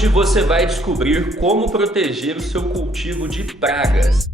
Hoje você vai descobrir como proteger o seu cultivo de pragas.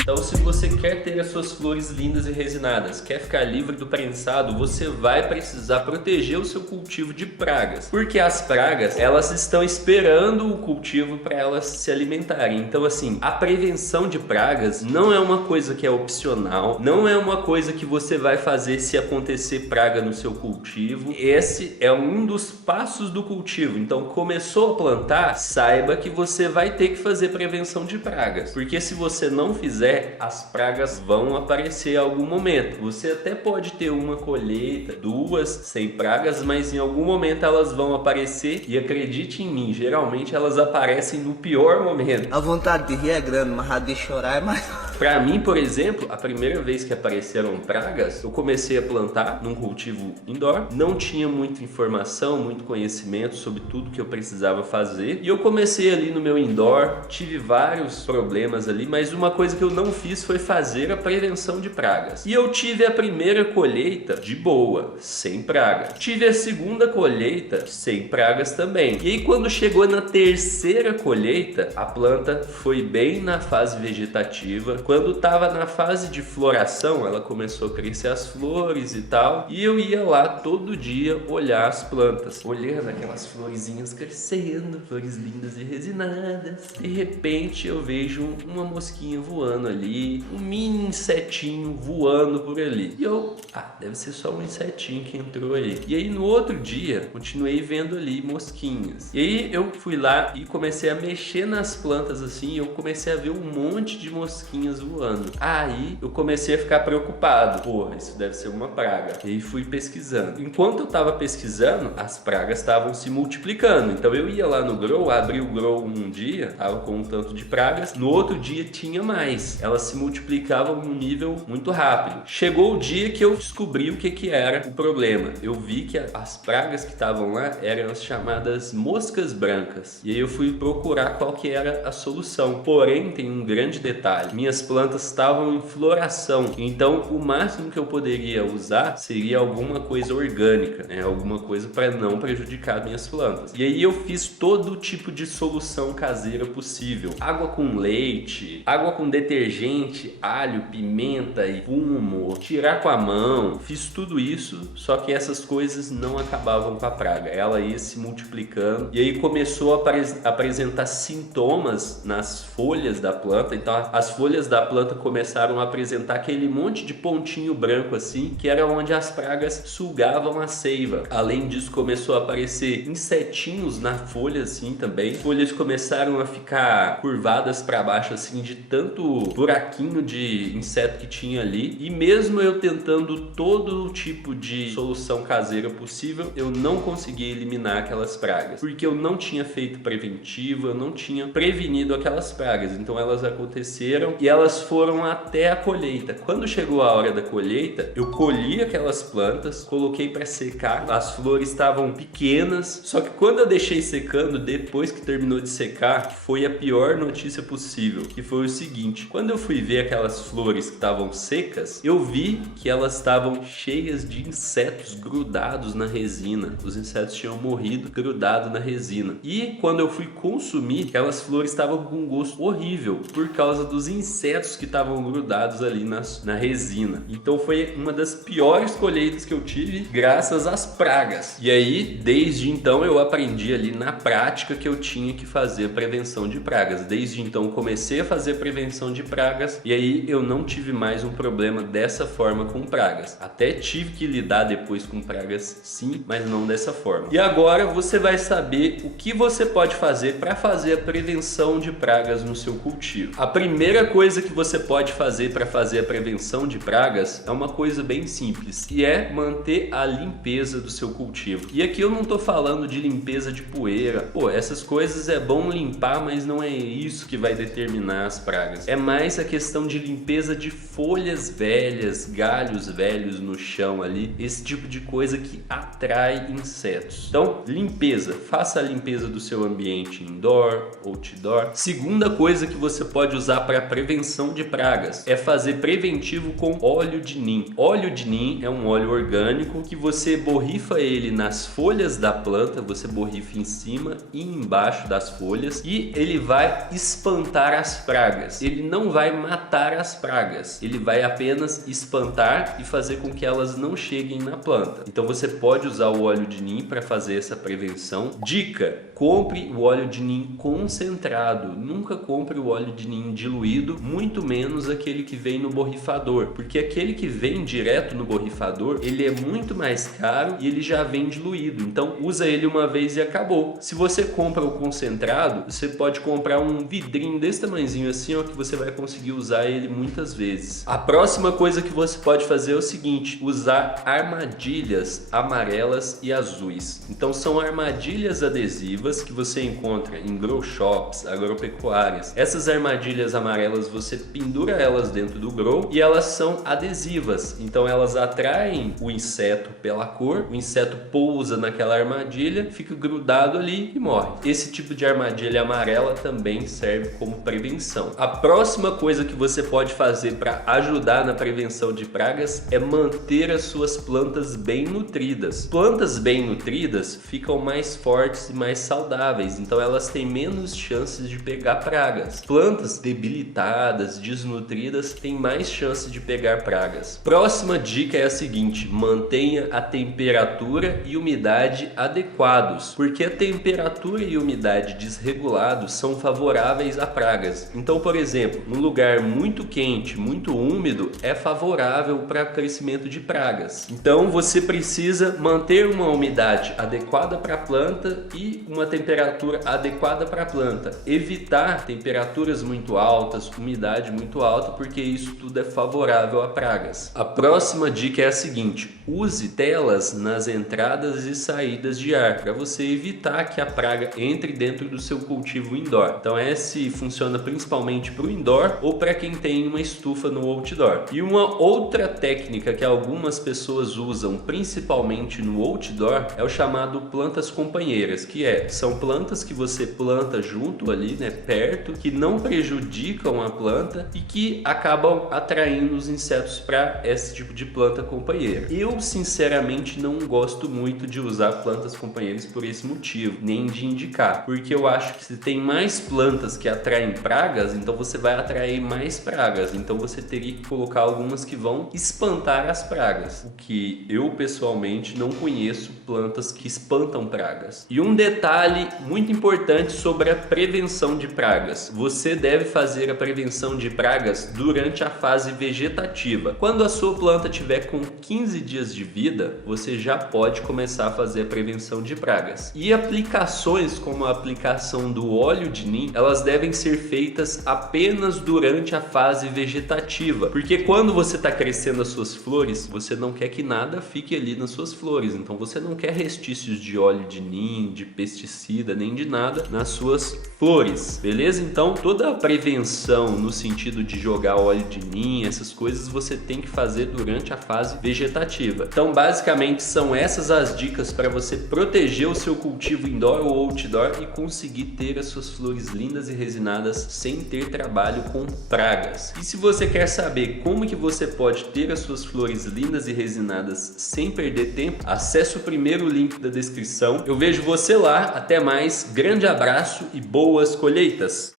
Então, se você quer ter as suas flores lindas e resinadas, quer ficar livre do prensado, você vai precisar proteger o seu cultivo de pragas. Porque as pragas, elas estão esperando o cultivo para elas se alimentarem. Então, assim, a prevenção de pragas não é uma coisa que é opcional, não é uma coisa que você vai fazer se acontecer praga no seu cultivo. Esse é um dos passos do cultivo. Então, começou a plantar, saiba que você vai ter que fazer prevenção de pragas. Porque se você não fizer, as pragas vão aparecer em algum momento. Você até pode ter uma colheita, duas, sem pragas, mas em algum momento elas vão aparecer e acredite em mim, geralmente elas aparecem no pior momento. A vontade de rir é grande, mas a de chorar é mais... Pra mim, por exemplo, a primeira vez que apareceram pragas, eu comecei a plantar num cultivo indoor, não tinha muita informação, muito conhecimento sobre tudo que eu precisava fazer, e eu comecei ali no meu indoor, tive vários problemas ali, mas uma coisa que eu não fiz foi fazer a prevenção de pragas. E eu tive a primeira colheita de boa, sem praga. Tive a segunda colheita sem pragas também. E aí quando chegou na terceira colheita, a planta foi bem na fase vegetativa. Quando estava na fase de floração, ela começou a crescer as flores e tal. E eu ia lá todo dia olhar as plantas, olhando aquelas florezinhas crescendo, flores lindas e resinadas. De repente eu vejo uma mosquinha voando ali, um mini insetinho voando por ali. E eu, deve ser só um insetinho que entrou aí. E aí no outro dia, continuei vendo ali mosquinhas. E aí eu fui lá e comecei a mexer nas plantas assim, e eu comecei a ver um monte de mosquinhas voando. Aí eu comecei a ficar preocupado. Porra, isso deve ser uma praga. E aí fui pesquisando. Enquanto eu tava pesquisando, as pragas estavam se multiplicando. Então eu ia lá no grow, abri o grow um dia, tava com um tanto de pragas. No outro dia tinha mais. Elas se multiplicavam num nível muito rápido. Chegou o dia que eu descobri o que era o problema. Eu vi que as pragas que estavam lá eram as chamadas moscas brancas. E aí eu fui procurar qual que era a solução. Porém, tem um grande detalhe. Minhas plantas estavam em floração. Então, o máximo que eu poderia usar seria alguma coisa orgânica, né? Alguma coisa para não prejudicar minhas plantas. E aí eu fiz todo tipo de solução caseira possível. Água com leite, água com detergente, alho, pimenta e fumo, tirar com a mão. Fiz tudo isso, só que essas coisas não acabavam com a praga. Ela ia se multiplicando e aí começou a apresentar sintomas nas folhas da planta. Então as folhas da planta começaram a apresentar aquele monte de pontinho branco assim, que era onde as pragas sugavam a seiva. Além disso, começou a aparecer insetinhos na folha assim também. As folhas começaram a ficar curvadas para baixo assim, de tanto buraquinho de inseto que tinha ali. E mesmo eu tentando todo tipo de solução caseira possível, eu não consegui eliminar aquelas pragas, porque eu não tinha feito preventivo, eu não tinha prevenido aquelas pragas. Então elas aconteceram e elas foram até a colheita. Quando chegou a hora da colheita, eu colhi aquelas plantas, coloquei para secar. As flores estavam pequenas, só que quando eu deixei secando, depois que terminou de secar, foi a pior notícia possível, que foi o seguinte: quando eu fui ver aquelas flores que estavam secas, eu vi que elas estavam cheias de insetos grudados na resina. Os insetos tinham morrido grudado na resina. E quando eu fui consumir, aquelas flores estavam com um gosto horrível por causa dos insetos que estavam grudados ali na resina. Então foi uma das piores colheitas que eu tive graças às pragas. E aí, desde então, eu aprendi ali na prática que eu tinha que fazer prevenção de pragas. Desde então, comecei a fazer prevenção de pragas e aí eu não tive mais um problema dessa forma com pragas. Até tive que lidar depois com pragas sim, mas não dessa forma. E agora você vai saber o que você pode fazer para fazer a prevenção de pragas no seu cultivo. A primeira coisa que você pode fazer para fazer a prevenção de pragas é uma coisa bem simples, que é manter a limpeza do seu cultivo. E aqui eu não tô falando de limpeza de poeira. Pô, essas coisas é bom limpar, mas não é isso que vai determinar as pragas. É mais a questão de limpeza de folhas velhas, galhos velhos no chão ali, esse tipo de coisa que atrai insetos. Então, limpeza. Faça a limpeza do seu ambiente indoor, outdoor. Segunda coisa que você pode usar para prevenção prevenção de pragas é fazer preventivo com óleo de nim. Óleo de nim é um óleo orgânico que você borrifa ele nas folhas da planta, você borrifa em cima e embaixo das folhas e ele vai espantar as pragas. Ele não vai matar as pragas, ele vai apenas espantar e fazer com que elas não cheguem na planta. Então você pode usar o óleo de nim para fazer essa prevenção. Dica: compre o óleo de nim concentrado, nunca compre o óleo de nim diluído, muito menos aquele que vem no borrifador, porque aquele que vem direto no borrifador, ele é muito mais caro e ele já vem diluído, então usa ele uma vez e acabou. Se você compra o concentrado, você pode comprar um vidrinho desse tamanhozinho assim, ó, que você vai conseguir usar ele muitas vezes. A próxima coisa que você pode fazer é o seguinte: usar armadilhas amarelas e azuis. Então são armadilhas adesivas que você encontra em grow shops, agropecuárias. Essas armadilhas amarelas você pendura elas dentro do grow e elas são adesivas, então elas atraem o inseto pela cor, o inseto pousa naquela armadilha, fica grudado ali e morre. Esse tipo de armadilha amarela também serve como prevenção. A próxima coisa que você pode fazer para ajudar na prevenção de pragas é manter as suas plantas bem nutridas. Plantas bem nutridas ficam mais fortes e mais saudáveis, então elas têm menos chances de pegar pragas. Plantas debilitadas, desnutridas, têm mais chances de pegar pragas. Próxima dica é a seguinte: mantenha a temperatura e umidade adequados, porque a temperatura e umidade desregulados são favoráveis a pragas. Então, por exemplo, num lugar muito quente, muito úmido, é favorável para o crescimento de pragas. Então você precisa manter uma umidade adequada para a planta e uma temperatura adequada para a planta. Evitar temperaturas muito altas, umidade muito alta, porque isso tudo é favorável a pragas. A próxima dica é a seguinte: use telas nas entradas e saídas de ar para você evitar que a praga entre dentro do seu cultivo indoor. Então esse funciona principalmente para o indoor ou para quem tem uma estufa no outdoor. E uma outra técnica que algumas pessoas usam principalmente no outdoor é o chamado plantas companheiras, que são plantas que você planta junto ali, né, perto, que não prejudicam a planta e que acabam atraindo os insetos para esse tipo de planta companheira. Eu sinceramente não gosto muito de usar plantas companheiras por esse motivo, nem de indicar, porque eu acho que se tem mais plantas que atraem pragas, então você vai atrair mais pragas, então você teria que colocar algumas que vão espantar as pragas, o que eu pessoalmente não conheço plantas que espantam pragas. E um detalhe muito importante sobre a prevenção de pragas: você deve fazer a prevenção de pragas durante a fase vegetativa. Quando a sua planta tiver com 15 dias de vida, você já pode começar a fazer a prevenção de pragas. E aplicações como a aplicação do óleo de nim, elas devem ser feitas apenas durante a fase vegetativa, porque quando você está crescendo as suas flores, você não quer que nada fique ali nas suas flores, então você não quer restícios de óleo de nim, de pesticida, nem de nada nas suas flores, beleza? Então toda a prevenção no sentido de jogar óleo de nim, essas coisas você tem que fazer durante a fase vegetativa. Então basicamente são essas as dicas para você proteger o seu cultivo indoor ou outdoor e conseguir ter as suas flores lindas e resinadas sem ter trabalho com pragas. E se você quer saber como que você pode ter as suas flores lindas e resinadas sem perder tempo, acesse o primeiro link da descrição. Eu vejo você lá. Até mais, grande abraço e boas colheitas!